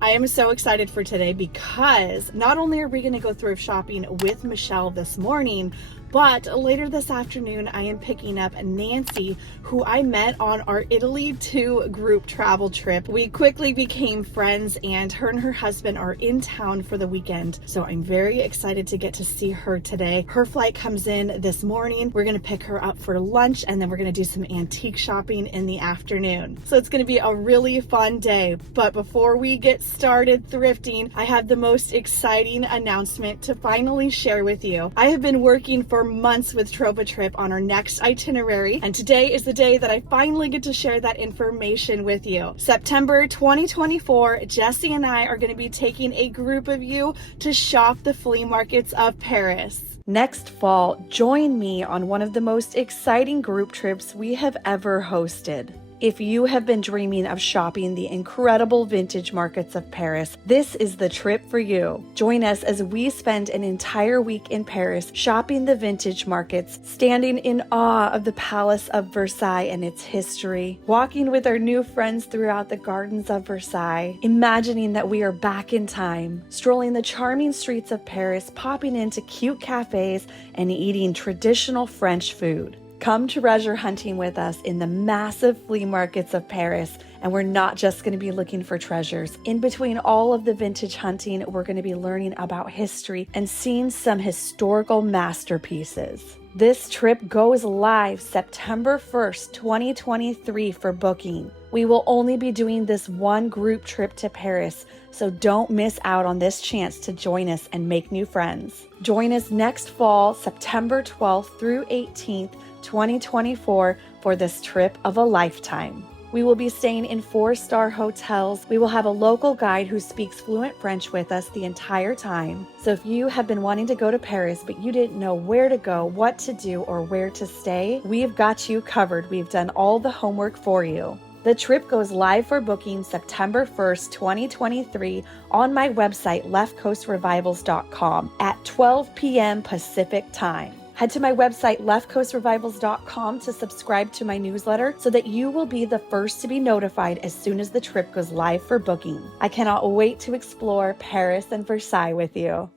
I am so excited for today because not only are we going to go thrift shopping with Michelle this morning, but later this afternoon, I am picking up Nancy, who I met on our Italy to group travel trip. We quickly became friends, and her husband are in town for the weekend. So I'm very excited to get to see her today. Her flight comes in this morning. We're going to pick her up for lunch, and then we're going to do some antique shopping in the afternoon. So it's going to be a really fun day. But before we get started thrifting, I have the most exciting announcement to finally share with you. I have been working for months with Trip on our next itinerary, and today is the day that I finally get to share that information with you. September 2024, Jesse and I are going to be taking a group of you to shop the flea markets of Paris. Next fall, join me on one of the most exciting group trips we have ever hosted. If you have been dreaming of shopping the incredible vintage markets of Paris, this is the trip for you. Join us as we spend an entire week in Paris shopping the vintage markets, standing in awe of the Palace of Versailles and its history, walking with our new friends throughout the gardens of Versailles, imagining that we are back in time, strolling the charming streets of Paris, popping into cute cafes, and eating traditional French food. Come treasure hunting with us in the massive flea markets of Paris, and we're not just going to be looking for treasures. In between all of the vintage hunting, we're going to be learning about history and seeing some historical masterpieces. This trip goes live September 1st, 2023 for booking. We will only be doing this one group trip to Paris, so don't miss out on this chance to join us and make new friends. Join us next fall, September 12th through 18th, 2024 for this trip of a lifetime. We will be staying in 4-star hotels. We will have a local guide who speaks fluent French with us the entire time. So if you have been wanting to go to Paris, but you didn't know where to go, what to do, or where to stay, we've got you covered. We've done all the homework for you. The trip goes live for booking September 1st, 2023 on my website, leftcoastrevivals.com at 12 p.m. Pacific time. Head to my website, leftcoastrevivals.com to subscribe to my newsletter so that you will be the first to be notified as soon as the trip goes live for booking. I cannot wait to explore Paris and Versailles with you.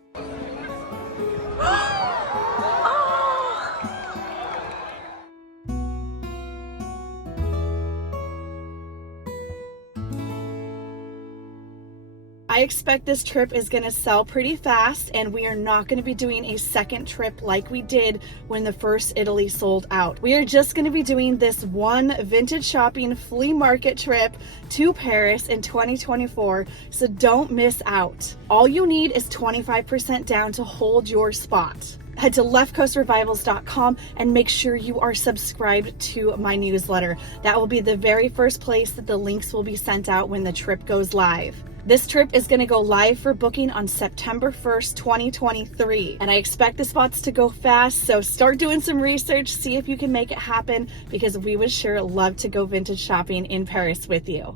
I expect this trip is going to sell pretty fast, and we are not going to be doing a second trip like we did when the first Italy sold out. We are just going to be doing this one vintage shopping flea market trip to Paris in 2024, so don't miss out. All you need is 25% down to hold your spot. Head to leftcoastrevivals.com and make sure you are subscribed to my newsletter. That will be the very first place that the links will be sent out when the trip goes live. This trip is going to go live for booking on September 1st, 2023. And I expect the spots to go fast, so start doing some research, see if you can make it happen, because we would sure love to go vintage shopping in Paris with you.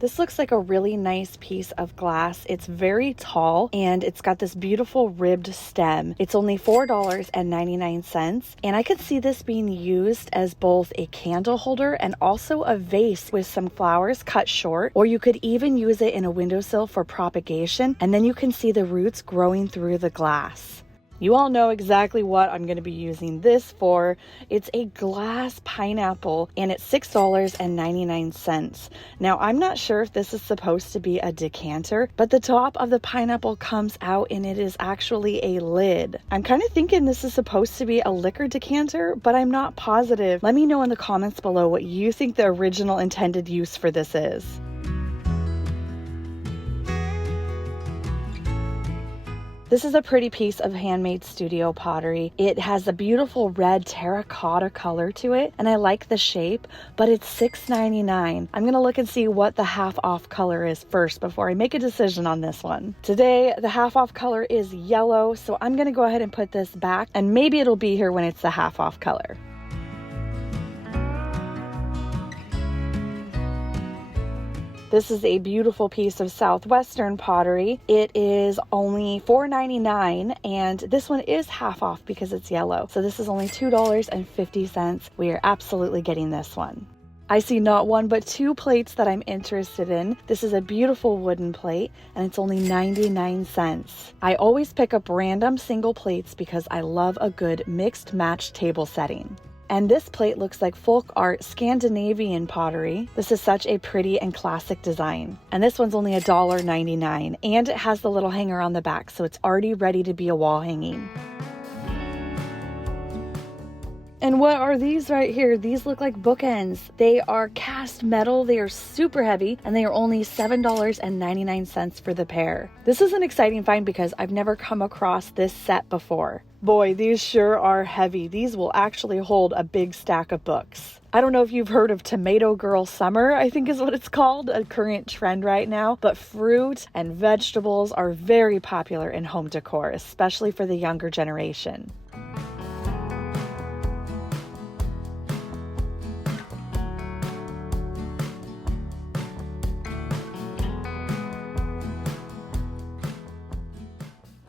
This looks like a really nice piece of glass. It's very tall and it's got this beautiful ribbed stem. It's only $4.99, and I could see this being used as both a candle holder and also a vase with some flowers cut short, or you could even use it in a windowsill for propagation, and then you can see the roots growing through the glass. You all know exactly what I'm going to be using this for. It's a glass pineapple, and it's $6.99. Now, I'm not sure if this is supposed to be a decanter, but the top of the pineapple comes out and it is actually a lid. I'm kind of thinking this is supposed to be a liquor decanter, but I'm not positive. Let me know in the comments below what you think the original intended use for this is. This is a pretty piece of handmade studio pottery. It has a beautiful red terracotta color to it, and I like the shape, but it's $6.99. I'm gonna look and see what the half off color is first before I make a decision on this one. Today, the half off color is yellow, so I'm gonna go ahead and put this back, and maybe it'll be here when it's the half off color. This is a beautiful piece of Southwestern pottery. It is only $4.99, and this one is half off because it's yellow. So this is only $2.50. We are absolutely getting this one. I see not one but two plates that I'm interested in. This is a beautiful wooden plate, and it's only 99 cents. I always pick up random single plates because I love a good mixed match table setting. And this plate looks like folk art Scandinavian pottery. This is such a pretty and classic design. And this one's only $1.99, and it has the little hanger on the back, so it's already ready to be a wall hanging. And what are these right here? These look like bookends. They are cast metal, they are super heavy, and they are only $7.99 for the pair. This is an exciting find because I've never come across this set before. Boy, these sure are heavy. These will actually hold a big stack of books. I don't know if you've heard of Tomato Girl Summer, I think is what it's called, a current trend right now, but fruit and vegetables are very popular in home decor, especially for the younger generation.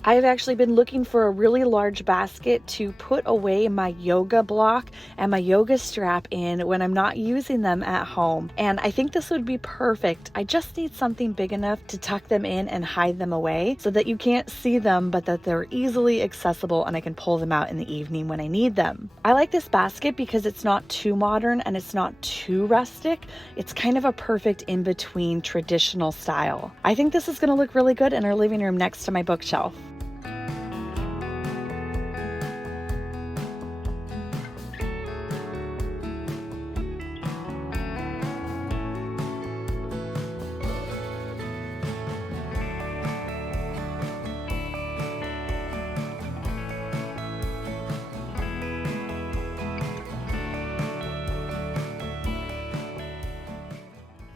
I've actually been looking for a really large basket to put away my yoga block and my yoga strap in when I'm not using them at home. And I think this would be perfect. I just need something big enough to tuck them in and hide them away so that you can't see them, but that they're easily accessible and I can pull them out in the evening when I need them. I like this basket because it's not too modern and it's not too rustic. It's kind of a perfect in-between traditional style. I think this is going to look really good in our living room next to my bookshelf.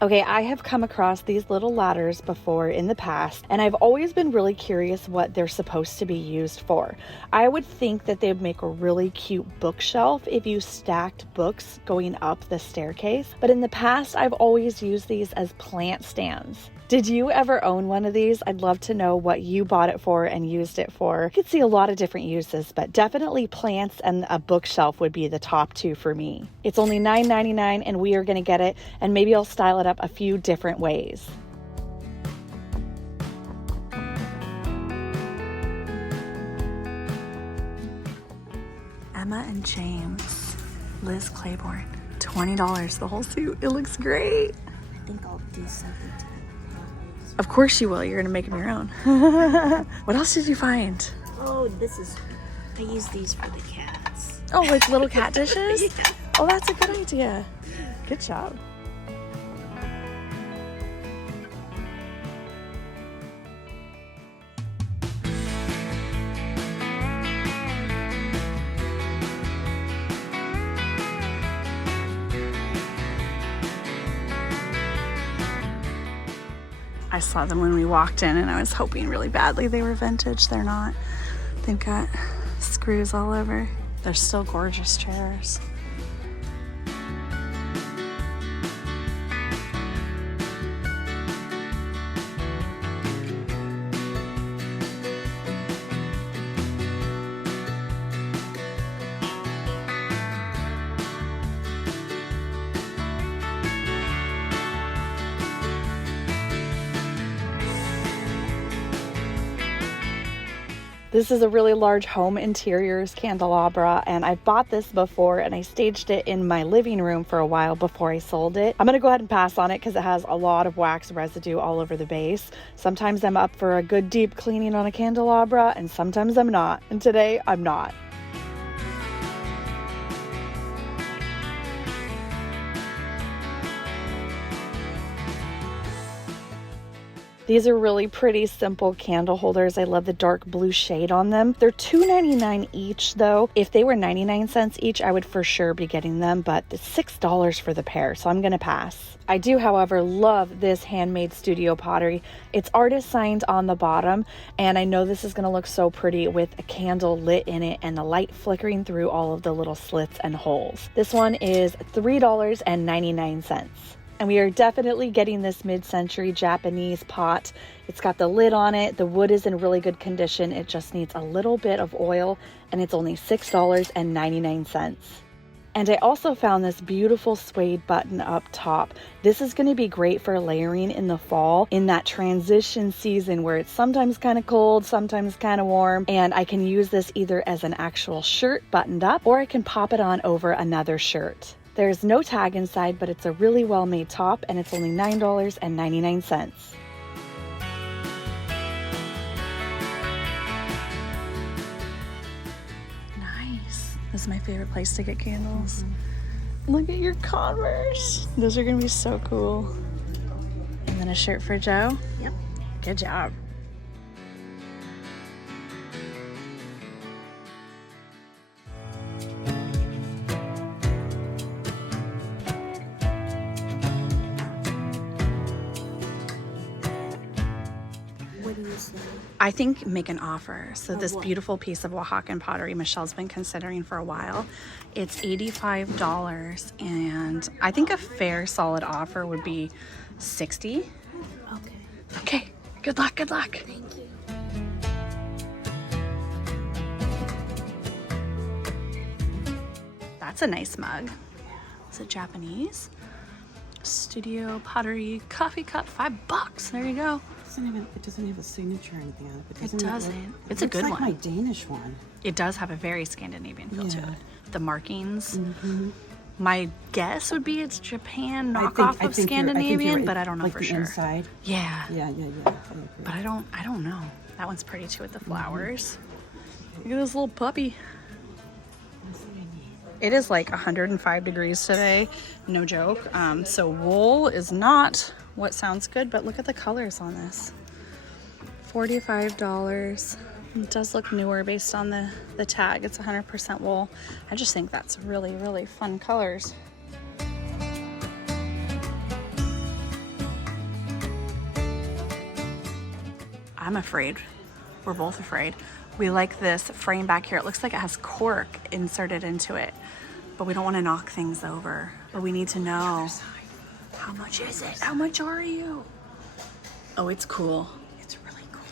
Okay, I have come across these little ladders before in the past, and I've always been really curious what they're supposed to be used for. I would think that they would make a really cute bookshelf if you stacked books going up the staircase, but in the past, I've always used these as plant stands. Did you ever own one of these? I'd love to know what you bought it for and used it for. You could see a lot of different uses, but definitely plants and a bookshelf would be the top two for me. It's only $9.99 and we are going to get it, and maybe I'll style it up a few different ways. Emma and James, Liz Claiborne, $20 the whole suit. It looks great. I think I'll do something to it. Of course you will. You're going to make them your own. What else did you find? Oh, I use these for the cats. Oh, like little cat dishes? Yeah. Oh, that's a good idea. Good job. I saw them when we walked in and I was hoping really badly they were vintage. They're not. They've got screws all over. They're still gorgeous chairs. This is a really large home interiors candelabra, and I bought this before and I staged it in my living room for a while before I sold it. I'm going to go ahead and pass on it because it has a lot of wax residue all over the base. Sometimes I'm up for a good deep cleaning on a candelabra and sometimes I'm not. And today I'm not. These are really pretty simple candle holders. I love the dark blue shade on them. They're $2.99 each though. If they were 99 cents each, I would for sure be getting them, but it's $6 for the pair, so I'm gonna pass. I do, however, love this handmade studio pottery. It's artist signed on the bottom, and I know this is gonna look so pretty with a candle lit in it and the light flickering through all of the little slits and holes. This one is $3.99. And we are definitely getting this mid-century Japanese pot. It's got the lid on it. The wood is in really good condition. It just needs a little bit of oil, and it's only $6.99. And I also found this beautiful suede button up top. This is going to be great for layering in the fall, in that transition season where it's sometimes kind of cold, sometimes kind of warm. And I can use this either as an actual shirt buttoned up, or I can pop it on over another shirt. There's no tag inside, but it's a really well-made top, and it's only $9.99. Nice. This is my favorite place to get candles. Look at your Converse. Those are gonna be so cool. And then a shirt for Joe. Yep. Good job. I think make an offer. So this beautiful piece of Oaxacan pottery Michelle's been considering for a while. It's $85, and I think a fair solid offer would be $60. Okay. Okay, good luck, good luck. Thank you. That's a nice mug. Is it Japanese? Studio pottery coffee cup, $5. There you go. It doesn't have a signature or anything on it. But It doesn't. It's a good like one. my Danish one. It does have a very Scandinavian feel to Yeah. it. The markings. My guess would be it's Japan knockoff of Scandinavian, but I don't know like for the sure. Inside. Yeah. Yeah. I agree. But I don't know. That one's pretty too with the flowers. Look at this little puppy. It is like 105 degrees today, no joke. So wool is not what sounds good, but look at the colors on this. $45. It does look newer based on the tag. It's 100% wool. I just think that's really, really fun colors. I'm afraid. We're both afraid. We like this frame back here. It looks like it has cork inserted into it, but we don't want to knock things over. But we need to know, how much is it? How much are you? Oh, it's cool. It's really cool.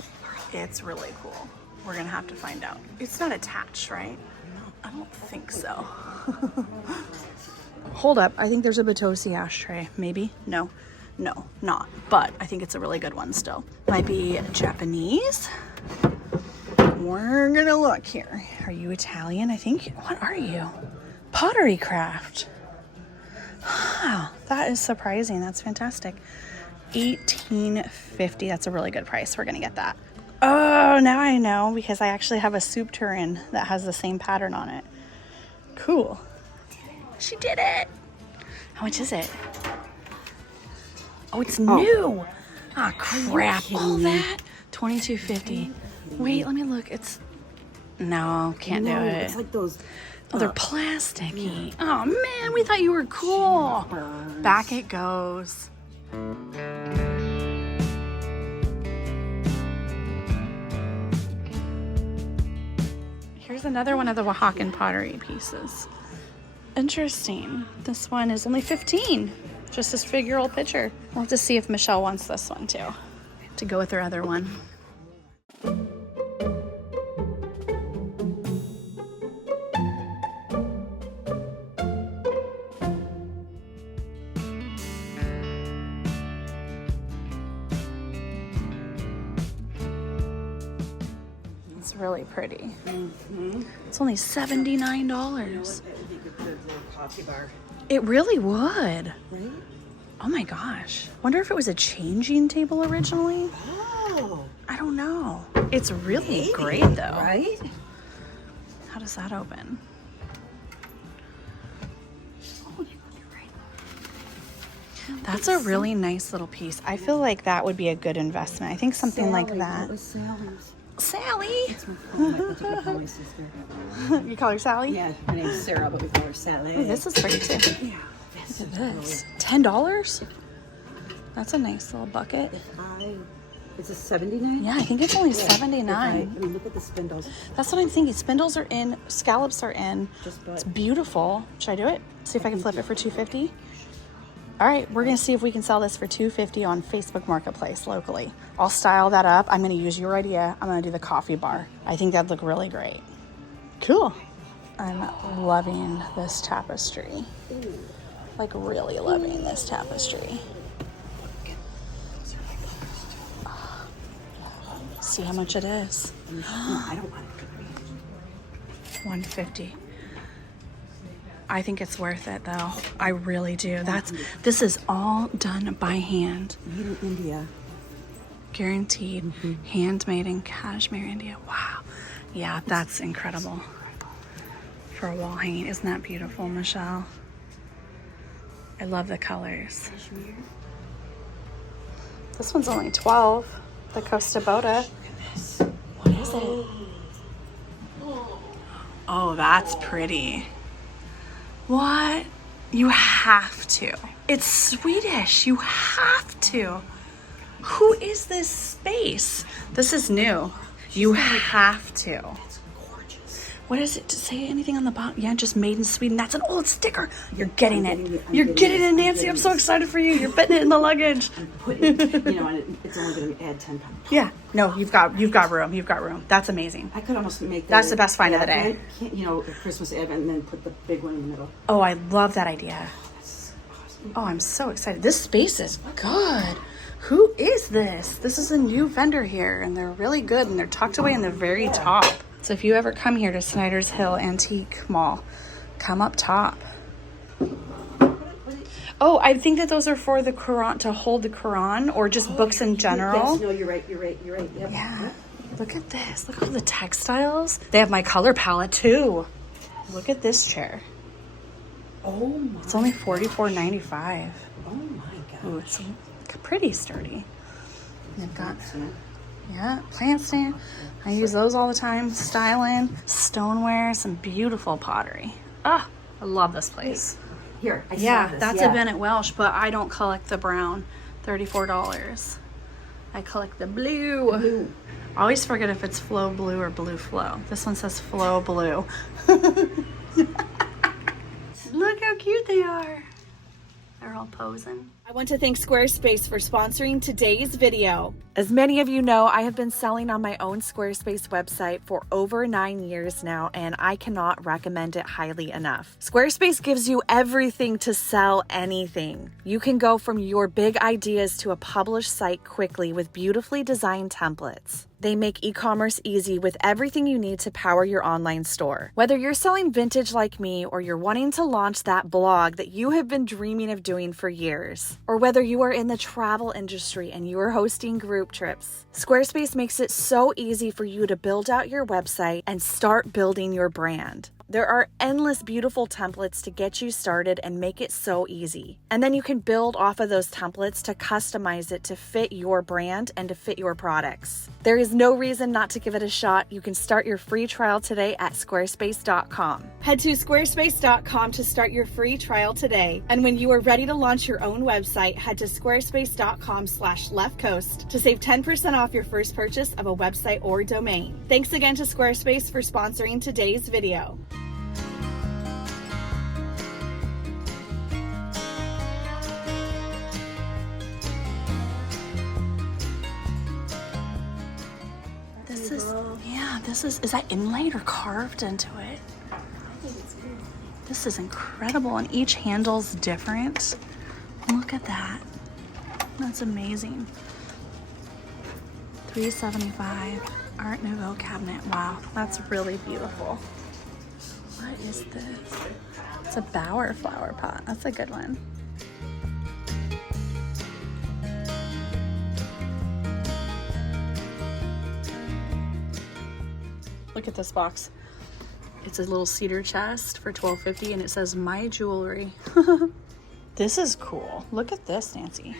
It's really cool. We're gonna have to find out. It's not attached, right? No, I don't think so. Hold up, I think there's a Batosi ashtray. Maybe? No, not. But I think it's a really good one still. Might be Japanese. We're gonna look here. Are you Italian? I think. What are you? Pottery craft. Huh, that is surprising. That's fantastic. $18.50. That's a really good price. We're gonna get that. Oh, now I know, because I actually have a soup tureen that has the same pattern on it. Cool. She did it. How much is it? Oh, it's new. Ah, crap. All that? $22.50. Wait, let me look. It's no, can't do it. It's like those. Oh, they're plasticky. Oh man, we thought you were cool. Back it goes. Here's another one of the Oaxacan pottery pieces. Interesting. This one is only $15. Just this figural picture. We'll have to see if Michelle wants this one too, to go with her other one. It's really pretty. It's only $79. Coffee bar. It really would. Right? Oh my gosh. Wonder if it was a changing table originally? Oh. I don't know. It's really Maybe, great though. Right? How does that open? That's a really nice little piece. I feel like that would be a good investment. I think something like that. That was Sally's. Sally. That's my sister. You call her Sally? Yeah, her name's Sarah, but we call her Sally. Ooh, this is pretty too. Yeah. Look at this. $10? That's a nice little bucket. Is it 79? Yeah, I think it's only Yeah. $79. I mean, look at the spindles. That's what I'm thinking. Spindles are in, scallops are in. Just It's but beautiful. Should I do it? See if I can flip it for $250. All right, we're gonna see if we can sell this for $250 on Facebook Marketplace locally. I'll style that up. I'm gonna use your idea. I'm gonna do the coffee bar. I think that'd look really great. Cool. I'm loving this tapestry. Like really loving this tapestry. See how much it is. I don't want it to be. $150. I think it's worth it though. I really do. This is all done by hand. Made in India. Guaranteed. Handmade in Kashmir, India. Wow. Yeah, that's incredible. For a wall hanging. Isn't that beautiful, Michelle? I love the colors. This one's only $12. The Costa Boda. What is it? Oh, that's pretty. What? You have to. It's Swedish. You have to. Who is this space? This is new. You have to. It's gorgeous. What does it say? Anything on the bottom? Yeah, just made in Sweden. That's an old sticker. You're getting I'm it. getting it. I'm You're getting getting it. it, I'm Nancy. getting I'm so it. excited for you. You're fitting it in the luggage. Put it, and it's only going to add 10 pounds. Yeah. No, you've got room. You've got room. That's amazing. I could almost make that. That's the best find of the day. Christmas advent, and then put the big one in the middle. Oh, I love that idea. That's awesome. Oh, I'm so excited. This space is good. Who is this? This is a new vendor here, and they're really good, and they're tucked away in the very top. So if you ever come here to Snyder's Hill Antique Mall, come up top. Oh, I think that those are for the Quran, to hold the Quran, or just books in general. Yes, no, you're right. Yep. Yeah. Yep. Look at this. Look at all the textiles. They have my color palette too. Look at this chair. Oh my. It's only $44.95. Oh my God. Ooh, it's pretty sturdy. They've got, yeah, plant stand. I use those all the time. Styling, stoneware, some beautiful pottery. Ah, I love this place. Here, I saw Yeah, this. that's a Bennett Welsh, but I don't collect the brown. $34. I collect the blue. Blue. I always forget if it's Flow Blue or Blue Flow. This one says Flow Blue. Look how cute they are. They're all posing. I want to thank Squarespace for sponsoring today's video. As many of you know, I have been selling on my own Squarespace website for over 9 years now, and I cannot recommend it highly enough. Squarespace gives you everything to sell anything. You can go from your big ideas to a published site quickly with beautifully designed templates. They make e-commerce easy with everything you need to power your online store. Whether you're selling vintage like me, or you're wanting to launch that blog that you have been dreaming of doing for years, or whether you are in the travel industry and you are hosting group trips, Squarespace makes it so easy for you to build out your website and start building your brand. There are endless beautiful templates to get you started and make it so easy. And then you can build off of those templates to customize it to fit your brand and to fit your products. There is no reason not to give it a shot. You can start your free trial today at squarespace.com. Head to squarespace.com to start your free trial today. And when you are ready to launch your own website, head to squarespace.com/leftcoast to save 10% off your first purchase of a website or domain. Thanks again to Squarespace for sponsoring today's video. Is that inlaid or carved into it? This is incredible, and each handle's different. Look at that. That's amazing. $375 Art Nouveau cabinet. Wow, that's really beautiful. What is this? It's a Bauer flower pot. That's a good one. Look at this box. It's a little cedar chest for $12.50, and it says my jewelry. This is cool. Look at this, Nancy.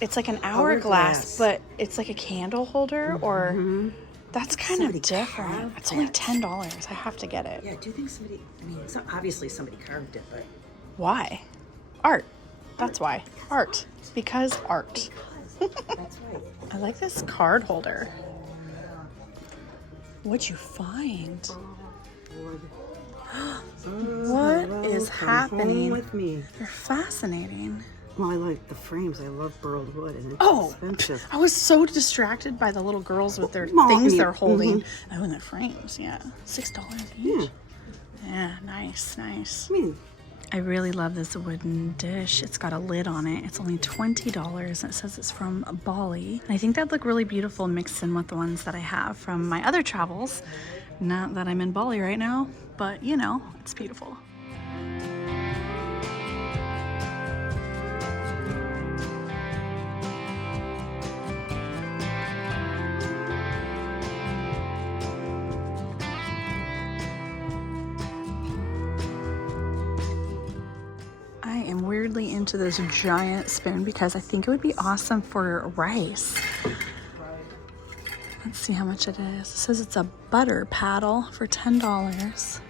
It's like an hourglass, but it's like a candle holder, or that's kind of different. It's only $10. I have to get it. Yeah, do you think somebody, I mean, it's not obviously somebody carved it, but. Why? Art. That's why. Art. Because art. That's right. I like this card holder. What'd you find? What is happening? With me. You're fascinating. Well, I like the frames. I love burled wood, and it's expensive. I was so distracted by the little girls with their Well, things I mean, they're holding. Oh, and their frames, yeah. $6 each. Yeah. Yeah, nice, nice. I mean, I really love this wooden dish. It's got a lid on it. It's only $20, and it says it's from Bali. And I think that'd look really beautiful mixed in with the ones that I have from my other travels. Not that I'm in Bali right now, but you know, it's beautiful. I am weirdly into this giant spoon because I think it would be awesome for rice. Let's see how much it is. It says it's a butter paddle for $10.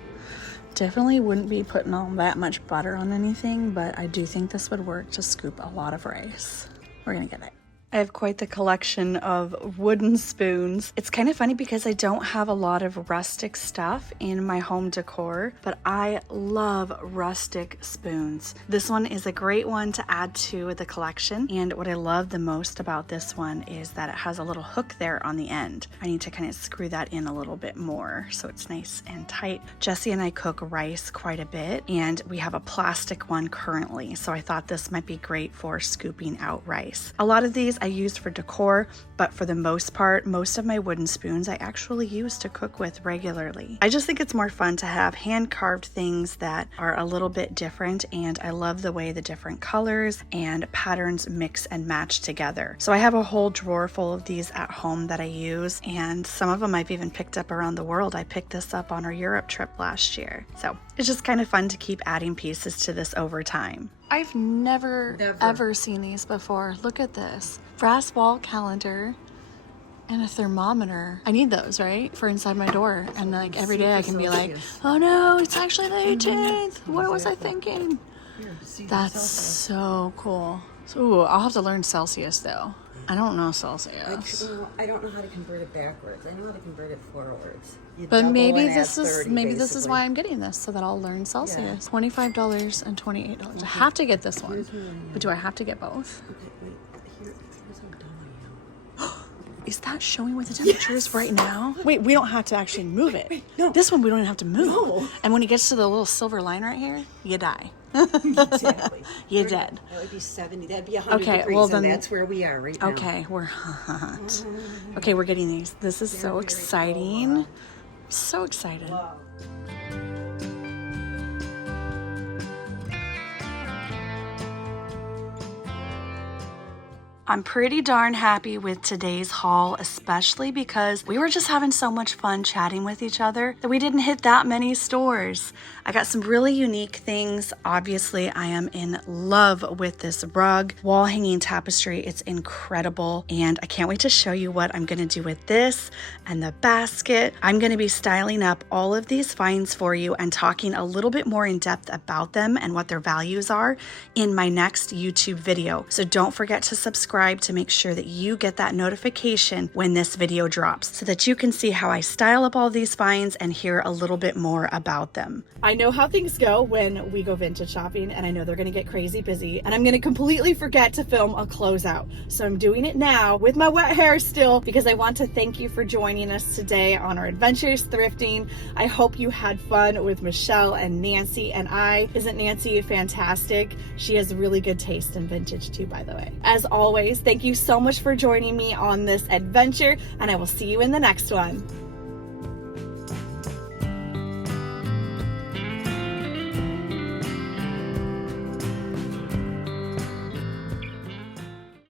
Definitely wouldn't be putting on that much butter on anything, but I do think this would work to scoop a lot of rice. We're gonna get it. I have quite the collection of wooden spoons. It's kind of funny because I don't have a lot of rustic stuff in my home decor, but I love rustic spoons. This one is a great one to add to the collection, and what I love the most about this one is that it has a little hook there on the end. I need to kind of screw that in a little bit more so it's nice and tight. Jesse and I cook rice quite a bit, and we have a plastic one currently, so I thought this might be great for scooping out rice. A lot of these I used for decor, but for the most part, most of my wooden spoons I actually use to cook with regularly. I just think it's more fun to have hand-carved things that are a little bit different, and I love the way the different colors and patterns mix and match together. So I have a whole drawer full of these at home that I use, and some of them I've even picked up around the world. I picked this up on our Europe trip last year. So it's just kind of fun to keep adding pieces to this over time. I've never ever seen these before. Look at this. Brass wall calendar and a thermometer. I need those, right? For inside my door. And like every day I can be like, oh no, it's actually the 18th. What was I thinking? That's so cool. So, ooh, I'll have to learn Celsius though. I don't know Celsius. I don't know how to convert it backwards. I know how to convert it forwards. But maybe this is why I'm getting this, so that I'll learn Celsius. Yeah. $25 and $28. Okay. I have to get this one. But do I have to get both? Okay, wait. Here's how dumb I am. Is that showing what the temperature is right now? Wait, we don't have to actually move it. Wait, no. This one we don't even have to move. No. And when it gets to the little silver line right here, you die. Exactly. You're dead. That would be 70. That'd be 100 okay, degrees, well then, and that's where we are right now. Okay, we're hot. Okay, we're getting these. This is so exciting. Cool. So excited. Wow. I'm pretty darn happy with today's haul, especially because we were just having so much fun chatting with each other that we didn't hit that many stores. I got some really unique things. Obviously, I am in love with this rug, wall hanging tapestry. It's incredible, and I can't wait to show you what I'm gonna do with this and the basket. I'm gonna be styling up all of these finds for you and talking a little bit more in depth about them and what their values are in my next YouTube video. So don't forget to subscribe to make sure that you get that notification when this video drops so that you can see how I style up all these finds and hear a little bit more about them. I know how things go when we go vintage shopping, and I know they're gonna get crazy busy, and I'm gonna completely forget to film a closeout. So I'm doing it now with my wet hair still, because I want to thank you for joining us today on our adventures thrifting. I hope you had fun with Michelle and Nancy and I. Isn't Nancy fantastic? She has really good taste in vintage too, by the way. As always, thank you so much for joining me on this adventure, and I will see you in the next one.